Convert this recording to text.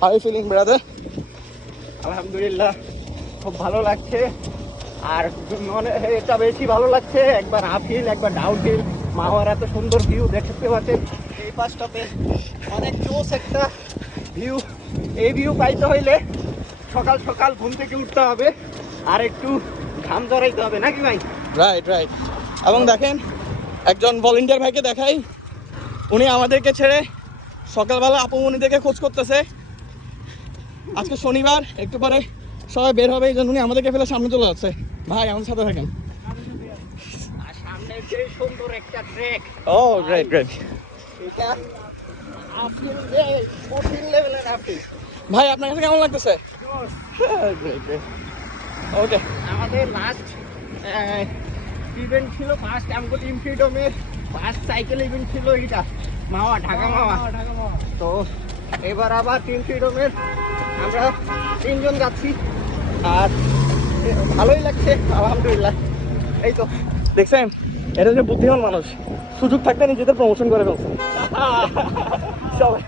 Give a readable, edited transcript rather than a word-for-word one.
How you feeling brother? আলহামদুলিল্লাহ, খুব ভালো লাগছে। আর মনে এটা বেশি ভালো লাগছে, একবার আপ হিল একবার ডাউন হিল। মাওয়ার এত সুন্দর ভিউ দেখতে পাচ্ছেন এই পাশটাতে, অনেক জোস একটা ভিউ। এই ভিউ পাইতে হইলে সকাল সকাল ঘুম থেকে উঠতে হবে আর একটু ঘাম জড়াইতে হবে, নাকি ভাই? Right right. এবং দেখেন একজন ভলেন্টিয়ার ভাইকে দেখাই, উনি আমাদেরকে ছেড়ে সকালবেলা আপুমনি থেকে খোঁজ করতেছে। আজকে শনিবার, একটু পরে সবাই বের হবে, এই জন্য উনি আমাদেরকে ফেলে সামনে চলে যাচ্ছে। ভাই আমাদের সাথে থাকেন। আর সামনে যে সুন্দর একটা ট্রেক, ও গ্রেট গ্রেট। এটা আপহিল যে কঠিন লেভেলের আপহিল। ভাই আপনার কাছে কেমন লাগতেছে? Great great. ওকে, আমাদের লাস্ট ইভেন্ট ছিল, ফার্স্ট আমগো টিম ফ্রিডমের ফার্স্ট সাইকেল ইভেন্ট ছিল এইটা, মাওয়া, ঢাকা মাওয়া। তো এবার আবার টিম ফ্রিডমের আমরা 3 জন যাচ্ছি, আর ভালোই লাগছে আলহামদুলিল্লাহ। এই তো দেখছেন এটা যে বুদ্ধিমান মানুষ, সুযোগ থাকতে নিজেদের প্রমোশন করে ফেলছে সবাই।